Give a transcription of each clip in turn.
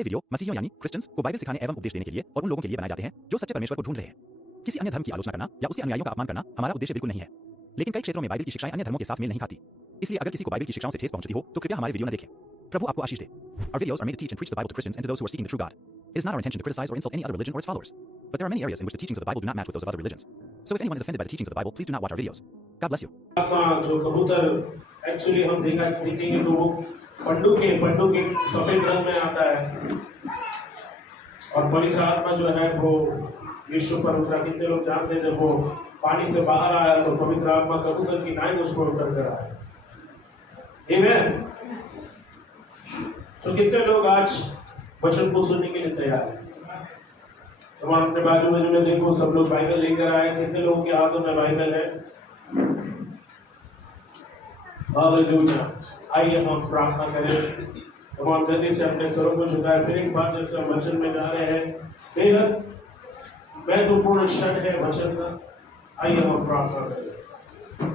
हमारे वीडियो मसीहियों यानी क्रिश्चियंस को बाइबल सिखाने एवं उपदेश देने के लिए और उन लोगों के लिए बनाए जाते हैं जो सच्चे परमेश्वर को ढूंढ रहे हैं। किसी अन्य धर्म की आलोचना करना या उसके अनुयायियों का अपमान करना हमारा उद्देश्य बिल्कुल नहीं है, लेकिन कई क्षेत्रों में बाइबल की शिक्षाएं अन्य धर्मों के साथ मेल नहीं खाती। इसलिए अगर किसी को बाइबल की शिक्षाओं से ठेस पहुंचती हो तो कृपया हमारे वीडियो न देखें। प्रभु आपको आशीष दे। Our videos are made to teach and preach the Bible to Christians and to those who are seeking the true God. It is not our intention to criticize or insult any other religion or its followers. But there are many areas in which the teachings of the Bible do not match with those of other religions. So if anyone is offended by the teachings of the Bible, please do not watch our videos. God bless you. जो कबूतर actually हम देखेंगे तो वो पंडुके सफेद रंग में आता है और पवित्र आत्मा जो है वो यीशु पर उतरा। कितने लोग जानते हैं जब वो पानी से बाहर आया तो पवित्र आत्मा कबूतर की नाई उस पर उतर कर आया। आमीन। तो कितने लोग आज वचन को सुनने के लिए तैयार हैं? तुम्हारे अपने बाजू में देखो, सब लोग बाइबल लेकर आए। कितने लोगों के हाथों में बाइबल है? हालेलुया। आइए हम प्रार्थना करें। तमाम जल्दी से अपने स्वरों को झुकाए। फिर एक बार जैसे हम वचन में जा रहे हैं, बेहद महत्वपूर्ण क्षण है वचन का। आइए हम प्रार्थना करें।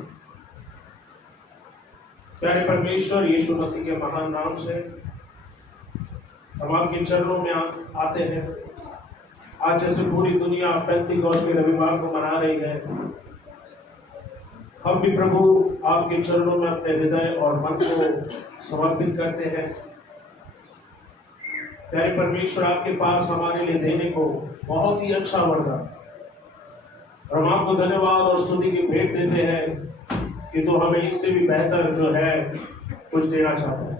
प्यारे परमेश्वर, यीशु मसीह के महान नाम से हम आपके चरणों में आते हैं। आज जैसे पूरी दुनिया पेंतीकोस्त के रविवार को मना रही है, हम भी प्रभु आपके चरणों में अपने हृदय और मन को समर्पित करते हैं। प्यारे परमेश्वर, आपके पास हमारे लिए देने को बहुत ही अच्छा वरदान, और हम आपको धन्यवाद और स्तुति की भेंट देते हैं कि तो हमें इससे भी बेहतर जो है कुछ देना चाहता है,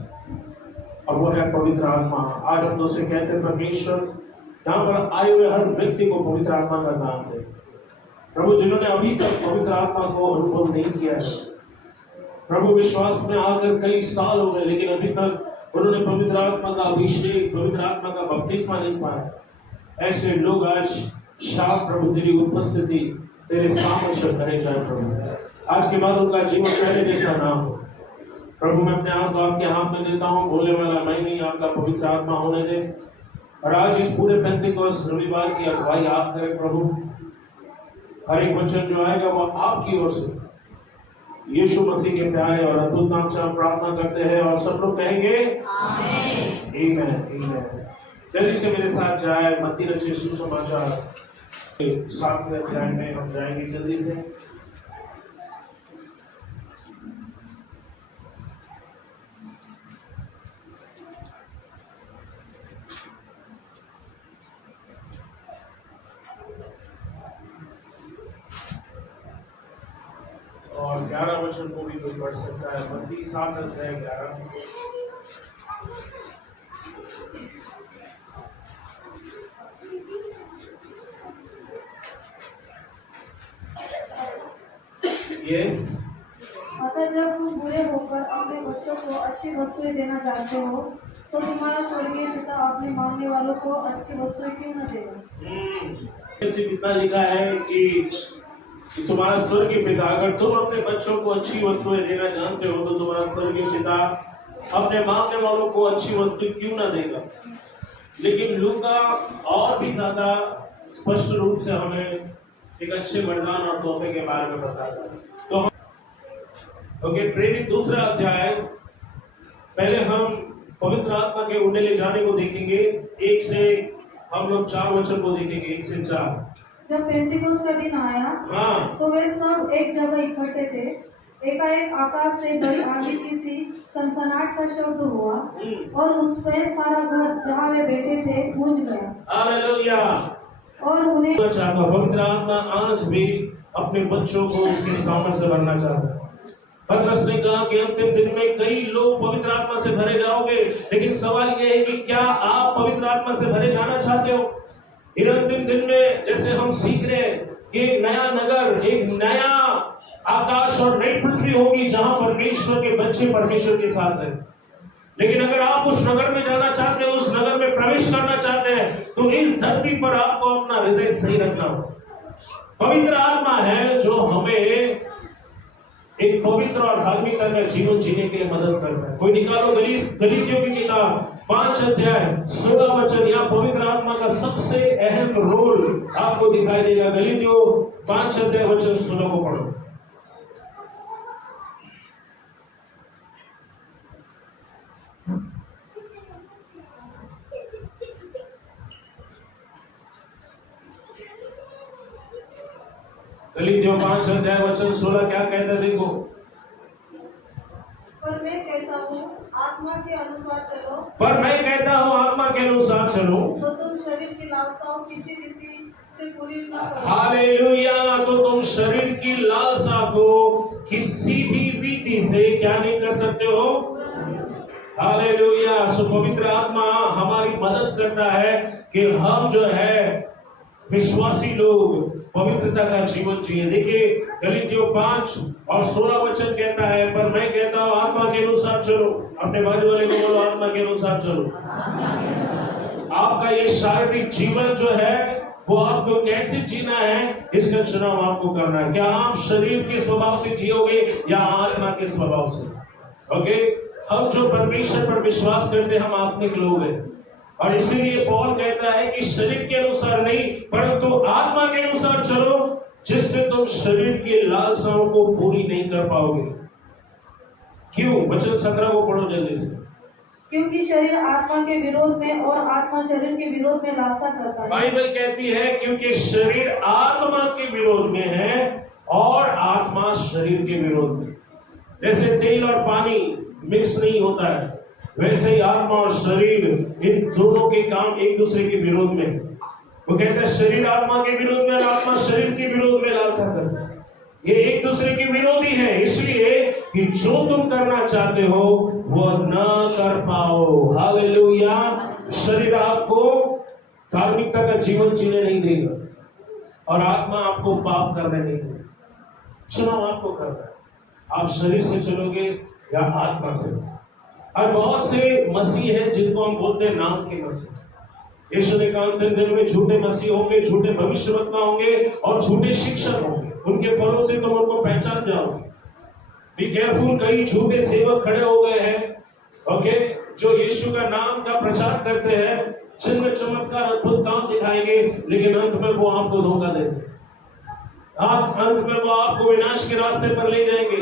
और वो है पवित्र आत्मा। आज हम तो से कहते हैं परमेश्वर, यहाँ पर आए हुए हर व्यक्ति को पवित्र आत्मा का नाम दे प्रभु। जिन्होंने अभी तक पवित्र आत्मा को अनुभव नहीं किया है प्रभु, विश्वास में आकर कई साल हो गए, लेकिन अभी तक उन्होंने पवित्र आत्मा का अभिषेक, पवित्र आत्मा का बपतिस्मा नहीं पाया। ऐसे लोग आज शाम प्रभु तेरी उपस्थिति, तेरे सामने से भरे जाए प्रभु। आज के बाद उनका जीवन पहले जैसा ना हो प्रभु। मैं अपने आप को आपके हाथ में देता हूँ। बोलने वाला मैं नहीं, आपका पवित्र आत्मा होने दे। और आज इस पूरे पेंतीकोस्त रविवार की अगुवाई आप करें प्रभु। हर एक वचन जो आएगा वो आपकी ओर से, यीशु मसीह के प्यारे और अद्भुत नाम से हम प्रार्थना करते हैं, और सब लोग कहेंगे आमीन। आमीन। जल्दी से मेरे साथ जाए मत्ती रचित सुसमाचार 7वें अध्याय में हम जाएंगे जल्दी से। और 11 वचन को भी कोई पढ़ सकता है। मत्ती 7 अध्याय 11। यस। अतः जब तुम बुरे होकर अपने बच्चों को अच्छी वस्तुएं देना जानते हो, तो तुम्हारा स्वर्गीय पिता अपने मांगने वालों को अच्छी वस्तुएं क्यों न देगा। इसी कितना लिखा है कि तुम्हारा स्वर्गीय पिता, अगर तुम अपने बच्चों को अच्छी वस्तुएं देना जानते हो तो तुम्हारा स्वर्गीय पिता अपने मांगने वालों को अच्छी वस्तु क्यों ना देगा। लेकिन लूका और भी ज्यादा स्पष्ट रूप से हमें एक अच्छे वरदान और तोहफे के बारे में बताता है। तो ओके, प्रेरित 2 अध्याय, पहले हम पवित्र आत्मा के उड़ने ले जाने को देखेंगे। 1 से हम लोग 4 वचन को देखेंगे, 1 से 4। जब पेंतीकोस्त का दिन आया, तो वे सब एक जगह इकट्ठे थे। एकाएक आकाश से बड़ी आंधी की सी सनसनाहट का शब्द हुआ, और उसमें सारा घर जहाँ वे बैठे थे गूंज गया। हालेलुया। और उन्हें पवित्र आत्मा आज भी अपने बच्चों को उसके सामर्थ्य से भरना चाहता है। पतरस ने कहा कि अंतिम दिन में कई लोग पवित्र आत्मा से भरे जाओगे, लेकिन सवाल यह है कि क्या आप पवित्र आत्मा से भरे जाना चाहते हो? इन अंतिम दिन में जैसे हम सीख रहे हैं कि एक नया नगर, एक नया आकाश और नई पृथ्वी होगी जहां परमेश्वर के बच्चे परमेश्वर के साथ हैं। लेकिन अगर आप उस नगर में जाना चाहते हो, उस नगर में प्रवेश करना चाहते हैं, तो इस धरती पर आपको अपना हृदय सही रखना होगा। पवित्र आत्मा है जो हमें एक पवित्र और धार्मिक जीवन जीने के लिए मदद करता है। कोई निकालो गलीतियों की किताब 5 अध्याय 16 वचन। यहाँ पवित्र आत्मा का सबसे अहम रोल आपको दिखाई देगा। गलीतियों 5 अध्याय वचन 16 को पढ़ो। गलीतियों 5:16 क्या कहता है देखो। पर मैं कहता हूँ आत्मा के अनुसार चलो, पर मैं कहता हूँ आत्मा के अनुसार चलो, तो तुम शरीर की लालसाओं किसी रीति से पूरी न करो। हालेलुया। तो तुम शरीर की लालसा को किसी भी रीति से क्या नहीं कर सकते हो। हालेलुया। सो पवित्र आत्मा हमारी मदद करता है कि हम जो है विश्वासी लोग पवित्रता का जीवन जिए। देखिए गलीतियों 5:16 कहता है, पर मैं कहता हूँ आत्मा के अनुसार चलो। अपने बाजू वाले को बोलो आत्मा के अनुसार चलो। आपका ये शारीरिक जीवन जो है वो आपको कैसे जीना है इसका चुनाव आपको करना है। क्या आप शरीर के स्वभाव से जियोगे या आत्मा के स्वभाव से। ओके, हम जो परमेश्वर पर विश्वास करते हैं हम आत्मिक लोग हैं, और इसीलिए पौल कहता है कि शरीर के अनुसार नहीं परंतु आत्मा के अनुसार चलो, जिससे तुम शरीर की लालसाओं को पूरी नहीं कर पाओगे। क्यों? वचन 17 को पढ़ो जल्दी से। क्योंकि शरीर आत्मा के विरोध में और आत्मा शरीर के विरोध में लालसा करता है। बाइबल कहती है क्योंकि शरीर आत्मा के विरोध में है और आत्मा शरीर के विरोध में। जैसे तेल और पानी मिक्स नहीं होता है, वैसे ही आत्मा और शरीर इन दोनों के काम एक दूसरे के विरोध में। वो कहता है शरीर आत्मा के विरोध में और आत्मा शरीर के विरोध में लालसा करता है। ये एक दूसरे के विरोधी है, इसलिए कि जो तुम करना चाहते हो वो न कर पाओ। हालेलुया। शरीर आपको धार्मिकता का जीवन जीने नहीं देगा और आत्मा आपको पाप करने नहीं देगा। चुनाव आपको करना है, आप शरीर से चलोगे या आत्मा से। और बहुत से मसीह हैं जिनको हम बोलते हैं नाम के मसीह। यीशु ने कहा अंतिम दिन में झूठे मसीह होंगे, झूठे भविष्यवक्ता होंगे और झूठे शिक्षक होंगे। उनके फलों से तुम उनको पहचान जाओगे। बी केयरफुल, कई झूठे सेवक खड़े हो गए हैं, ओके, जो यीशु का नाम का प्रचार करते हैं, चिन्ह चमत्कार अद्भुत काम दिखाएंगे, लेकिन अंत में वो आपको धोखा देंगे। अंत में वो आपको विनाश के रास्ते पर ले जाएंगे।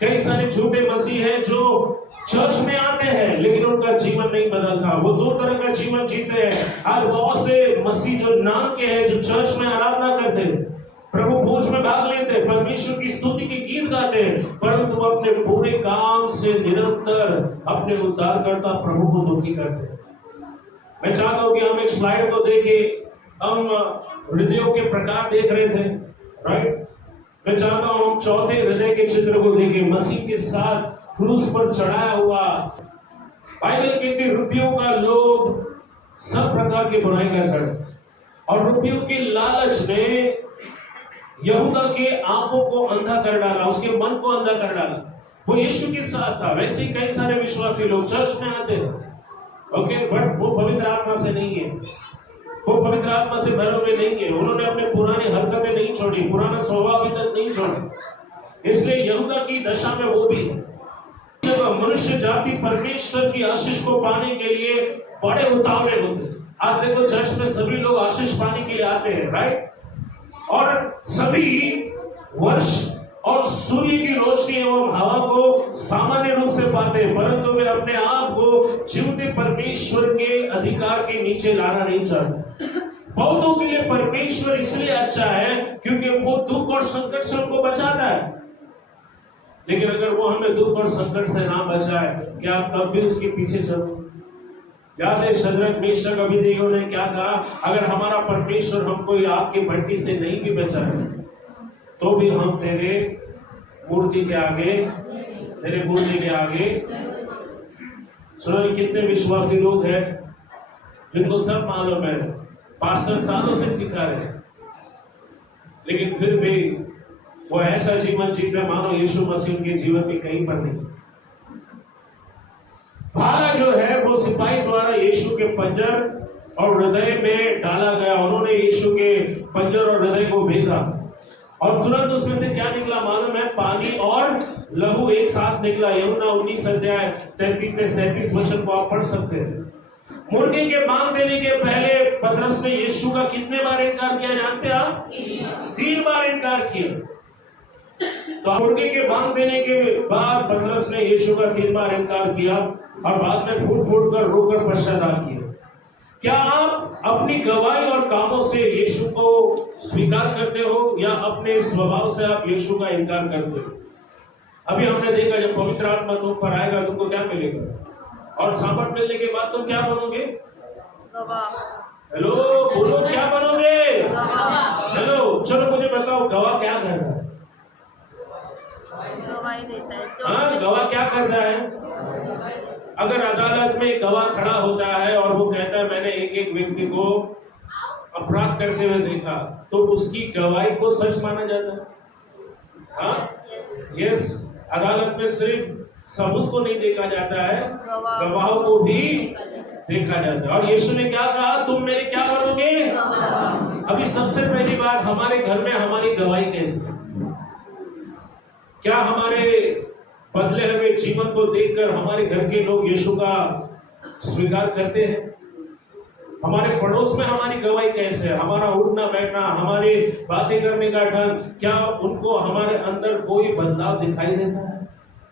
कई सारे झूठे मसीह हैं जो चर्च में आते हैं लेकिन उनका जीवन नहीं बदलता, वो दो तरह का जीवन जीते हैं। और बहुत से मसीह जो नाम के हैं, जो चर्च में आराधना करते हैं, प्रभु भोज में भाग लेते हैं, परमेश्वर की स्तुति के गीत गाते हैं, परंतु अपने पूरे काम से निरंतर अपने उद्धारकर्ता प्रभु को दुखी करते हैं। मैं चाहता हूं कि हम एक स्लाइड को देखें। हम हृदयों के प्रकार देख रहे थे, राइट। मैं चाहता हूं हम चौथे हृदय के चित्र को देखें, मसीह के साथ क्रूस पर चढ़ाया हुआ। बाइबल कहती है रुपयों का लोभ सब प्रकार की बुराई का घर, और रुपयों के लालच ने यहूदा के आंखों को अंधा कर डाला, उसके मन को अंधा कर डाला। वो यीशु के साथ था, वैसे ही कई सारे विश्वासी लोग चर्च में आते हैं, ओके, बट वो पवित्र आत्मा से नहीं है, वो पवित्र आत्मा से भरे हुए नहीं है। उन्होंने अपने पुरानी हरकतें नहीं छोड़ी, पुराना स्वभाव अभी तक नहीं छोड़ा। इसलिए यहूदा की दशा में वो भी है। जब मनुष्य जाति परमेश्वर की आशीष को पाने के लिए बड़े उतावले होते। आज देखो चर्च में सभी लोग आशीष पाने के लिए आते हैं, राइट, और सभी वर्ष और सूर्य की रोशनी एवं हवा को सामान्य रूप से पाते हैं, परंतु वे अपने आप को जीवते परमेश्वर के अधिकार के नीचे लाना नहीं चाहते। बहुतों के लिए परमेश्वर इसलिए अच्छा है क्योंकि वो दुख और संकट से उनको बचाता है, लेकिन अगर वो हमें दुख और संकट से ना बचाए, क्या आप तब भी उसके पीछे चलो? याद है शद्रक मेशक अबेदनगो ने क्या कहा, अगर हमारा परमेश्वर हमको आग की भट्टी से नहीं भी बचाए तो भी हम तेरे मूर्ति के आगे, तेरे मूर्ति के आगे। सुनो, कितने विश्वासी लोग हैं जिनको सब मालूम है, पास्टर सालों से सिखा रहे हैं, लेकिन फिर भी वो ऐसा जीवन जीते मानो यीशु मसीह उनके जीवन में कहीं पर नहीं। भाला जो है वो सिपाही द्वारा यीशु के पंजर और हृदय में डाला गया। उन्होंने यीशु के पंजर और हृदय को भेदा और तुरंत उसमें से क्या निकला मालूम है? पानी और लहू एक साथ निकला। यूहन्ना 19:33-37 को आप पढ़ सकते हैं। मुर्गे के मांग देने के पहले पतरस ने यीशु का कितने बार इनकार किया जानते हैं आप? 3 बार इनकार किया। तो मुर्गे के मांग देने के बाद पतरस ने यीशु का 3 बार इनकार किया और बाद में फूट फूट कर रोकर पश्चाताप किया। क्या आप अपनी गवाही और कामों से यीशु को स्वीकार करते हो या अपने स्वभाव से आप यीशु का इनकार करते हो? अभी हमने देखा जब पवित्र आत्मा तुम पर आएगा तुमको क्या मिलेगा, और सामर्थ मिलने के बाद तुम क्या बनोगे? हेलो बोलो, क्या बनोगे? हेलो चलो मुझे बताओ, गवाह क्या करता है? गवाही देता है। हाँ, गवाह क्या करता है? अगर अदालत में गवाह खड़ा होता है और वो कहता है मैंने एक एक व्यक्ति को अपराध करते हुए देखा, तो उसकी गवाही को सच माना जाता है। हाँ यस, अदालत में सिर्फ सबूत को नहीं देखा जाता है, गवाहों को भी देखा जाता है। और यीशु ने क्या कहा, तुम मेरे क्या बनोगे? अभी सबसे पहली बात, हमारे घर में हमारी गवाही कैसी है? क्या हमारे बदले हुए जीवन को देखकर हमारे घर के लोग यीशु का स्वीकार करते हैं? हमारे पड़ोस में हमारी गवाही कैसे है? हमारा उठना बैठना, हमारे बातें करने का ढंग, क्या उनको हमारे अंदर कोई बदलाव दिखाई देता है?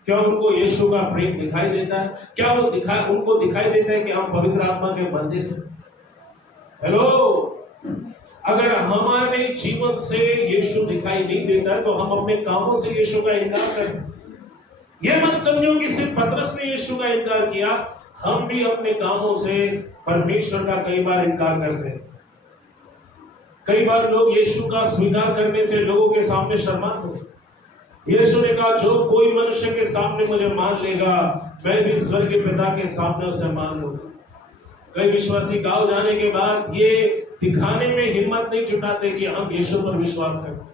क्या उनको यीशु का प्रेम दिखाई देता है? क्या वो उनको दिखाई देता है कि हम पवित्र आत्मा के मंदिर हैं? हेलो, अगर हमारे जीवन से यीशु दिखाई नहीं देता है तो हम अपने कामों से यीशु का इनकार करें। यह मत समझो कि सिर्फ पतरस ने यीशु का इनकार किया, हम भी अपने कामों से परमेश्वर का कई बार इनकार करते हैं। कई बार लोग यीशु का स्वीकार करने से लोगों के सामने शर्माते हैं। यीशु ने कहा, जो कोई मनुष्य के सामने मुझे मान लेगा, मैं भी स्वर्गीय पिता के सामने उसे मान लूंगा। कई विश्वासी गांव जाने के बाद ये दिखाने में हिम्मत नहीं जुटाते कि हम यीशु पर विश्वास करते,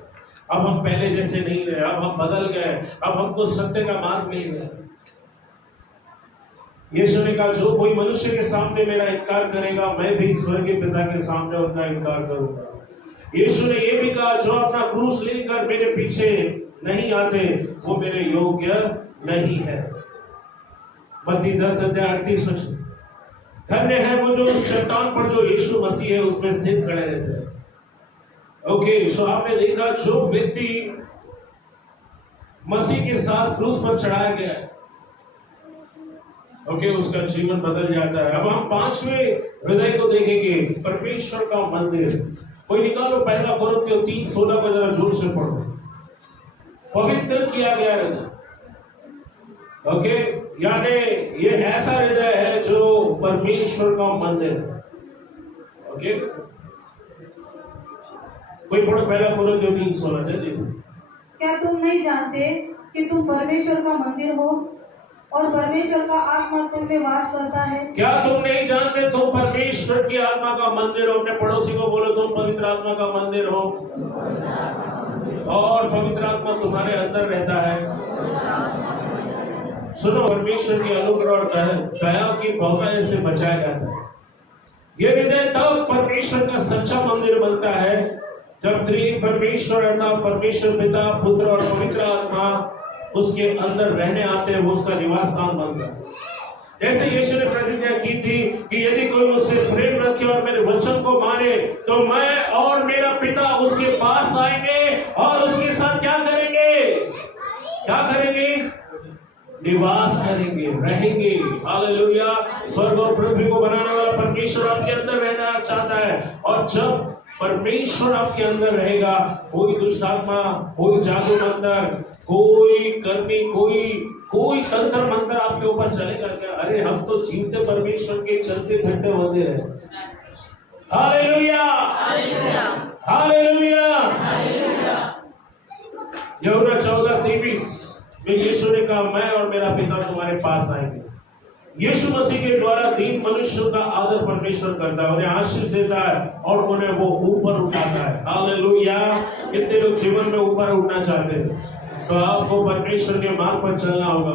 अब हम पहले जैसे नहीं रहे, अब हम बदल गए, अब हमको सत्य का मार्ग मिल गया। यीशु ने कहा, जो कोई मनुष्य के सामने मेरा इनकार करेगा, मैं भी स्वर्गीय पिता के सामने उनका इनकार करूंगा। यीशु ने यह भी कहा, जो अपना क्रूस लेकर मेरे पीछे नहीं आते वो मेरे योग्य नहीं है। मत्ती 10:38। धन्य है वो जो उस चट्टान पर जो यीशु मसीह है उसमें स्थिर खड़े रहते हैं। ओके, सो आपने देखा, जो व्यक्ति मसीह के साथ क्रूस पर चढ़ाया गया है, ओके, उसका जीवन बदल जाता है। अब हम 5वें हृदय को देखेंगे, परमेश्वर का मंदिर। कोई निकालो पहला कोरिन्थियों 3:16 को जरा जोर से पढ़ो। पवित्र किया गया हृदय, ओके, यानी ये ऐसा हृदय है जो परमेश्वर का मंदिर है। ओके, कोई पढ़ो पहला कोरिन्थियों 3:16। जल्दी से। क्या तुम नहीं जानते कि तुम परमेश्वर का मंदिर हो और परमेश्वर का आत्मा तुम में वास करता है? क्या तुम नहीं जानते तुम परमेश्वर की आत्मा का मंदिर हो? अपने पड़ोसी को बोलो, तुम पवित्र आत्मा का मंदिर हो और पवित्र आत्मा तुम्हारे अंदर रहता है। सुनो, परमेश्वर की अनुग्रह और दया की बहुतायत से बचाया जाता है। ये हृदय तब परमेश्वर का सच्चा मंदिर बनता है जब त्रिएक परमेश्वर अर्थात परमेश्वर पिता, पुत्र और पवित्र आत्मा उसके अंदर रहने आते हैं, वो उसका निवास स्थान बनता है। जैसे यीशु ने प्रतिज्ञा की थी कि यदि कोई मुझसे प्रेम रखे और मेरे वचन को माने तो मैं और मेरा पिता उसके पास आएंगे और उसके साथ क्या करेंगे? क्या करेंगे? निवास करेंगे, रहेंगे। हालेलुया। स्वर्ग और पृथ्वी को बनाने वाला परमेश्वर आपके अंदर रहना चाहता है, और जब परमेश्वर आपके अंदर रहेगा, कोई दुष्ट आत्मा, कोई जादू मंत्र, कोई कर्मी, कोई तंत्र मंत्र आपके ऊपर चलेगा क्या? अरे हम तो जीवते परमेश्वर के चलते फिरते मंदिर है। Hallelujah, hallelujah. यूहन्ना 14:23 में यीशु ने कहा, मैं और मेरा पिता तुम्हारे पास आएंगे। यीशु मसीह के द्वारा दीन मनुष्यों का आदर परमेश्वर करता है, उन्हें आशीष देता है और उन्हें वो ऊपर उठाता है। हालेलुया। कितने लोग जीवन में ऊपर उठना चाहते हैं? तो आपको परमेश्वर के मार्ग पर चलना होगा।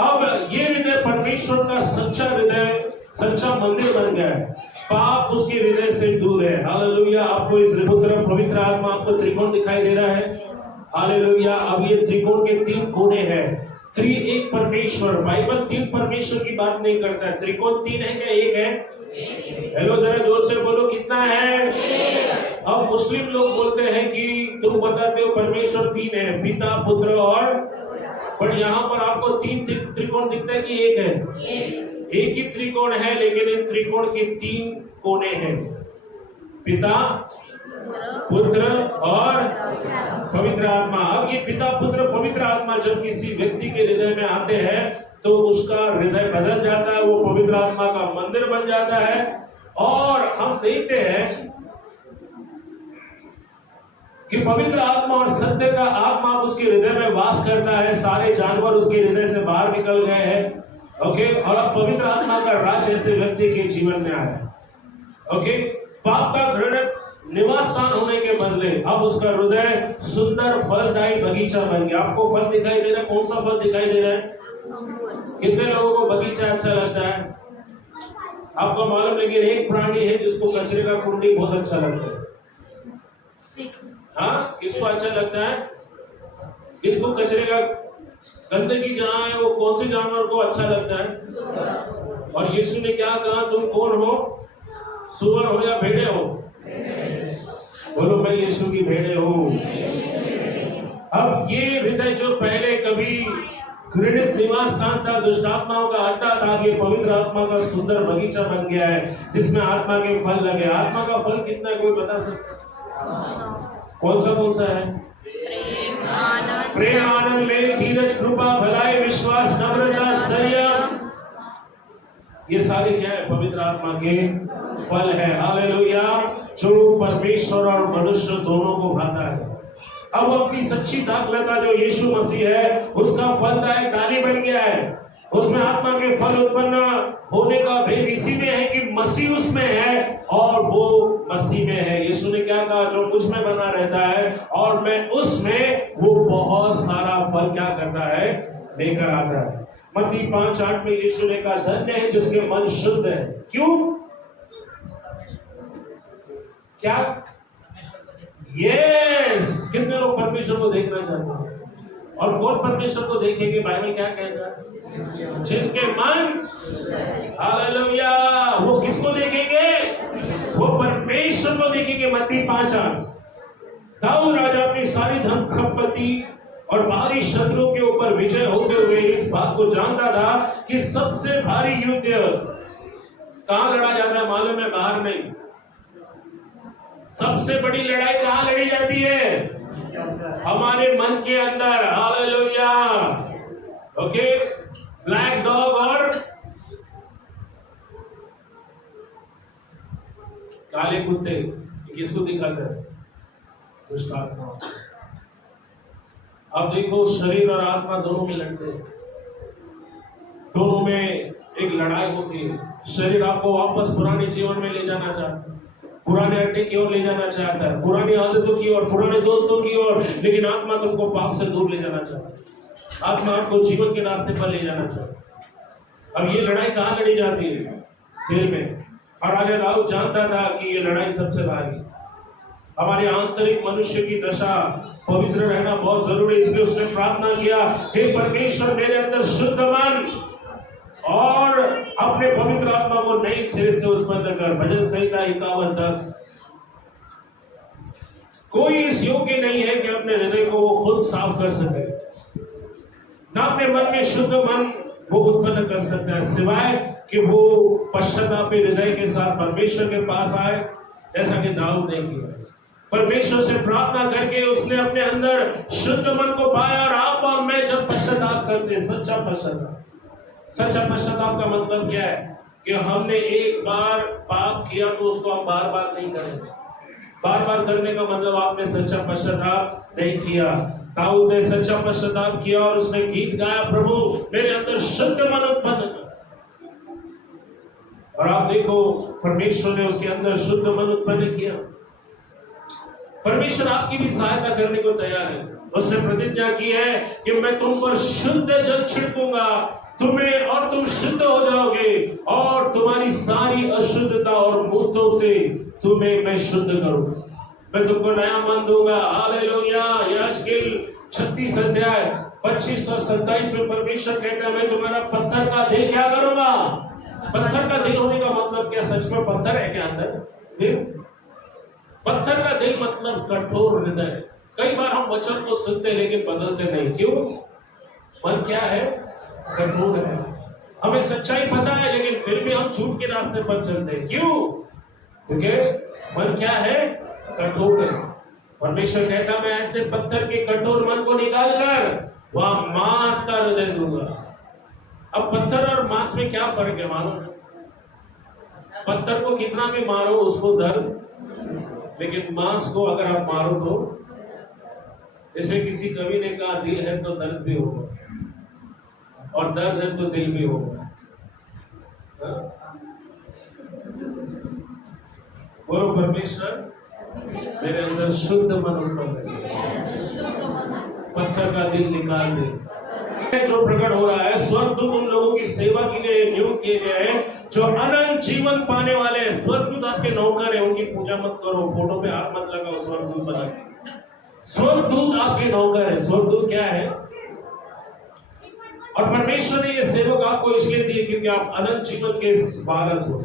अब ये हृदय परमेश्वर का सच्चा हृदय, सच्चा मंदिर बन गया है। पाप उसके हृदय से दूर है। हालेलुया। आपको इस पवित्र आत्मा आपको त्रिकोण दिखाई दे रहा है। हालेलुया। अब ये त्रिकोण के 3 कोने हैं। त्रिएक परमेश्वर, बाइबल 3 परमेश्वर की बात नहीं करता है। त्रिकोण 3 है क्या? 1 है? हेलो, जरा जोर से बोलो, कितना है? अब मुस्लिम लोग बोलते हैं कि तुम बताते हो परमेश्वर 3 है, पिता, पुत्र और, पर यहाँ पर आपको 3 त्रिकोण दिखता है कि 1 है? एक ही त्रिकोण है, लेकिन इन त्रिकोण के 3 कोने हैं, पिता, पुत्र और पवित्र आत्मा। अब ये पिता, पुत्र, पवित्र आत्मा जब किसी व्यक्ति के हृदय में आते हैं तो उसका हृदय बदल जाता है, वो पवित्र आत्मा का मंदिर बन जाता है। और हम देखते हैं कि पवित्र आत्मा और सत्य का आत्मा उसके हृदय में वास करता है। सारे जानवर उसके हृदय से बाहर निकल गए हैं। ओके, और अब पवित्र आत्मा का राज ऐसे व्यक्ति के जीवन में आया। ओके, पाप का घृणित निवास स्थान होने के बदले अब उसका हृदय सुंदर फलदायी बगीचा बन गया। आपको फल दिखाई दे रहा है? कौन सा फल दिखाई दे रहा है? कितने लोगों को बगीचा अच्छा लगता है? आपको मालूम, लेकिन एक प्राणी है जिसको कचरे का कुंडी बहुत अच्छा लगता है। हाँ, किसको अच्छा लगता है? किसको कचरे का गंदगी जहाँ है वो कौन से जानवर को अच्छा लगता है? और यीशु ने क्या कहा? तुम कौन हो? सुअर हो या भेड़े हो? बोलो, मैं यीशु की भेड़े हूँ। अब ये हृदय जो पहले कभी घृणित निवास स्थान था, दुष्ट आत्माओं का अड्डा था, ये पवित्र आत्मा का सुंदर बगीचा बन गया है जिसमें आत्मा के फल लगे। आत्मा का फल कितना कोई बता सकता? कौन सा है? प्रेम, आनंद, मेल, धीरज, कृपा, भलाई, विश्वास, नम्रता, संयम। ये सारे क्या है? पवित्र आत्मा के फल है। हालेलुया, जो परमेश्वर और मनुष्य दोनों को भाता है। अब वो अपनी सच्ची दाखलता जो यीशु मसीह है उसका फलदायक डाली बन गया है। उसमें आत्मा के फल उत्पन्न होने का भेद इसी में है कि मसीह उसमें है और वो मसीह में है। यीशु ने क्या कहा? जो मुझ में बना रहता है और मैं उसमें, वो बहुत सारा फल क्या करता है? लेकर आता है। मत्ती 5:8 में यीशु ने कहा, धन्य है जिसके मन शुद्ध है। क्यों? क्या? यस, कितने लोग परमेश्वर को देखना चाहते हैं? और कौन परमेश्वर को देखेंगे? बाइबल क्या कहता है? जिनके मन, हालेलुया, वो किसको देखेंगे? वो परमेश्वर को देखेंगे। मत्ती 5:8। दाऊद राजा अपनी सारी धन संपत्ति और बाहरी शत्रुओं के ऊपर विजय होते हुए इस बात को जानता था कि सबसे भारी युद्ध कहां लड़ा जाता है? मालूम है? बाहर नहीं। सबसे बड़ी लड़ाई कहां लड़ी जाती है? हमारे मन के अंदर। हालेलुया। ओके, ब्लैक डॉग और काले कुत्ते किसको दिखाते हैं? दुष्ट आत्मा। अब देखो, शरीर और आत्मा दोनों में लड़ते हैं, दोनों में एक लड़ाई होती है। शरीर आपको वापस पुराने जीवन में ले जाना चाहता है, पुराने अड्डे की ओर ले जाना चाहता है, पुरानी आदतों की ओर, पुराने दोस्तों की ओर, लेकिन आत्मा तुमको पाप से दूर ले जाना चाहता है। आत्मा आपको जीवन के रास्ते पर ले जाना चाहता है। अब ये लड़ाई कहाँ लड़ी जाती है? दिल में। और राजा दाऊद जानता था कि ये लड़ाई सबसे भारी। हमारे आंतरिक मनुष्य की दशा पवित्र रहना बहुत जरूरी है। इसलिए उसने प्रार्थना किया, हे परमेश्वर, मेरे अंदर शुद्ध मन और अपने पवित्र आत्मा को नई सिरे से उत्पन्न कर। भजन संहिता 51:10। कोई इस योग्य नहीं है कि अपने हृदय को वो खुद साफ कर सके, ना अपने मन में शुद्ध मन वो उत्पन्न कर सकता है, सिवाय कि वो पश्चातापी हृदय के साथ परमेश्वर के पास आए, जैसा कि दाऊद ने किया। परमेश्वर से प्रार्थना करके उसने अपने अंदर शुद्ध मन को पाया। और आप और मैं जब पश्चाताप करते, सच्चा पश्चाताप का मतलब क्या है? कि हमने एक बार पाप किया तो उसको हम बार बार नहीं करेंगे। बार बार करने का मतलब आपने सच्चा पश्चाताप नहीं किया। दाऊद ने सच्चा पश्चाताप किया और उसने गीत गाया, प्रभु मेरे अंदर शुद्ध मन उत्पन्न कर। और आप देखो, परमेश्वर ने उसके अंदर शुद्ध मन उत्पन्न किया। परमेश्वर आपकी भी सहायता करने को तैयार है। उसने प्रतिज्ञा की है कि मैं तुम पर शुद्ध जल छिड़कूंगा तुम्हें, और तुम शुद्ध हो जाओगे, और तुम्हारी सारी अशुद्धता और मूर्तों से तुम्हें मैं शुद्ध करूंगा। मैं तुमको नया मन दूंगा। हालेलुया। यहेजकेल 36:25 और 27 में परमेश्वर कहता है, मैं तुम्हारा पत्थर का दिल क्या करूंगा? पत्थर का दिल होने का मतलब क्या? सच में पत्थर है क्या अंदर? फिर पत्थर का दिल मतलब कठोर हृदय। कई बार हम वचन को सुनते लेकिन बदलते नहीं। क्यों? मन क्या है? कठोर है। हमें सच्चाई पता है, लेकिन फिर भी हम झूठ के रास्ते पर चलते हैं। क्यों? क्योंकि मन क्या है? कठोर है। परमेश्वर कहता मैं ऐसे पत्थर के कठोर मन को निकाल कर वहां मांस का हृदय दूंगा। अब पत्थर और मांस में क्या फर्क है मालूम? पत्थर को कितना भी मारो उसको दर्द, लेकिन मांस को अगर आप मारो तो, जैसे किसी कवि ने कहा दिल है तो दर्द भी होगा और दर्द है तो दिल भी होगा। बोलो परमेश्वर मेरे अंदर शुद्ध मन उत्पन्न करे, पत्थर का दिल निकाल दे। जो प्रकट हो रहा है, स्वर्गदूत उन लोगों की सेवा के लिए नियुक्त किए गए हैं जो अनंत जीवन पाने वाले हैं। स्वर्गदूत आपके नौकर है, उनकी पूजा मत करो, फोटो पे हाथ मत लगाओ स्वर्गदूत बना के। स्वर्गदूत आपके नौकर है। स्वर्गदूत क्या है? और परमेश्वर ने ये सेवक आपको इसलिए दिए क्योंकि आप अनंत जीवन के वारस हो।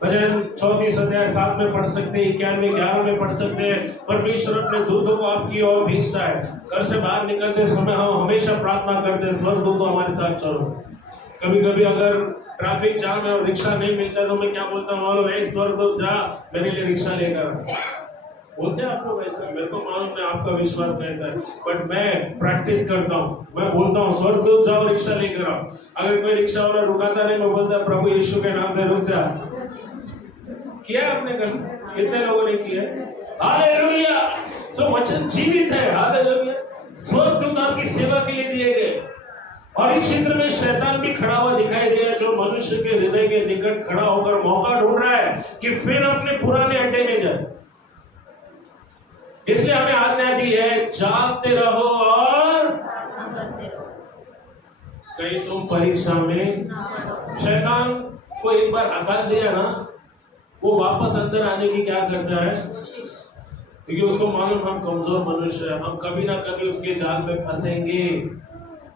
भजन 34 अध्याय 7 में पढ़ सकते हैं, 91 11 में पढ़ सकते हैं। परमेश्वर अपने दूतों को आपकी ओर भेजता है। घर से बाहर निकलते समय हम हमेशा प्रार्थना करते हैं, स्वर्गदूत हमारे साथ चलो। कभी कभी अगर ट्रैफिक जाम है और रिक्शा नहीं मिलता तो मैं क्या बोलता हूँ, बोलो स्वर्गदूत जा मेरे लिए रिक्शा लेकर। बोलते हैं आप लोग ऐसा? मेरे को मालूम है आपका विश्वास कैसा है, बट मैं प्रैक्टिस करता हूँ। मैं बोलता हूँ स्वर्गदूत जाओ रिक्शा लेकर आओ। अगर कोई रिक्शा वाला रुकाता नहीं, मैं बोलता प्रभु यीशु के नाम से रुक जा। किया आपने कभी? कितने लोगों ने किया? हालेलुया। सो वचन जीवित है। हालेलुया। स्वर्गदूत आपकी सेवा के लिए दिए गए। और इस क्षेत्र में शैतान भी खड़ा हुआ दिखाई दिया, जो मनुष्य के हृदय के निकट खड़ा होकर मौका ढूंढ रहा है कि फिर अपने पुराने अड्डे में जाए। इसलिए हमें आज्ञा दी है जागते रहो और कहीं तुम परीक्षा में। शैतान को एक बार हकाल दिया ना, वो वापस अंदर आने की क्या करता है? क्योंकि उसको मालूम हम कमजोर मनुष्य है, हम कभी ना कभी उसके जाल में फंसेंगे।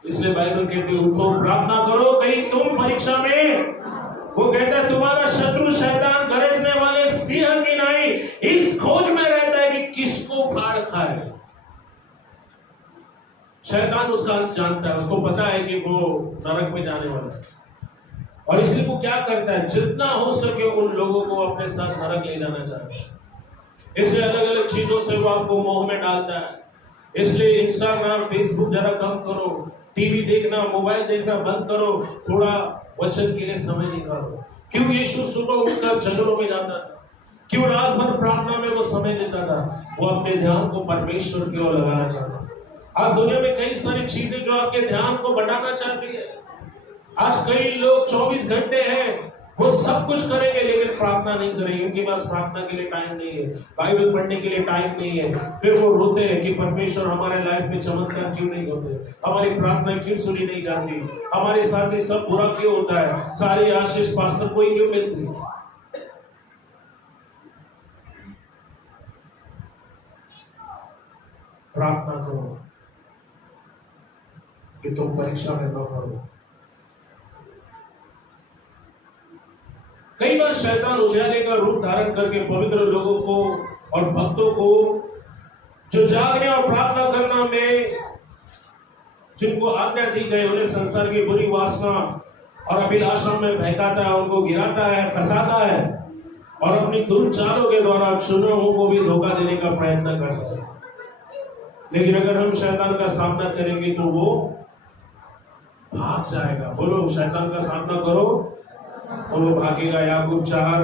इसलिए बाइबल कहती है उनको प्रार्थना करो कहीं तुम परीक्षा में। वो कहता है तुम्हारा शत्रु शैतान गरजने वाले सिंह की नाई इस खोज में रहता है कि किसको फाड़ खाए। शैतान उसका अंत जानता है, उसको पता है कि वो नरक में जाने वाला है, और इसलिए वो क्या करता है, जितना हो सके उन लोगों को अपने साथ नरक ले जाना चाहता है। इसलिए अलग अलग चीजों से वो आपको मोह में डालता है। इसलिए इंस्टाग्राम फेसबुक जरा कम करो, टीवी देखना मोबाइल देखना बंद करो, थोड़ा वचन के लिए समय निकालो। क्यों यीशु सुबह उठकर जंगलों में जाता था? क्यों रात भर प्रार्थना में वो समय देता था? वो अपने ध्यान को परमेश्वर की ओर लगाना चाहता। आज दुनिया में कई सारी चीजें जो आपके ध्यान को बढ़ाना चाहती है। आज कई लोग 24 घंटे हैं, वो सब कुछ करेंगे लेकिन प्रार्थना नहीं करेंगे। उनके पास प्रार्थना के लिए टाइम नहीं है, बाइबल पढ़ने के लिए टाइम नहीं है। फिर वो रोते हैं कि परमेश्वर हमारे लाइफ में चमत्कार क्यों नहीं होते, हमारी प्रार्थना क्यों सुनी नहीं जाती, हमारे साथ ये सब बुरा क्यों होता है, सारी आशीष पास्टर को ही क्यों मिलती। प्रार्थना करो कि तुम परीक्षा में न पड़ो। कई बार शैतान उजाले का रूप धारण करके पवित्र लोगों को और भक्तों को जो जागने और प्रार्थना करना में जिनको आज्ञा दी गई, उन्हें संसार की बुरी वासना और अभिलाषा में बहकाता है, उनको गिराता है, फंसाता है और अपनी दुष्ट चालों के द्वारा चुनों को भी धोखा देने का प्रयत्न करता है। लेकिन अगर हम शैतान का सामना करेंगे तो वो भाग जाएगा। बोलो शैतान का सामना करो तो वो भागेगा। याकूब 4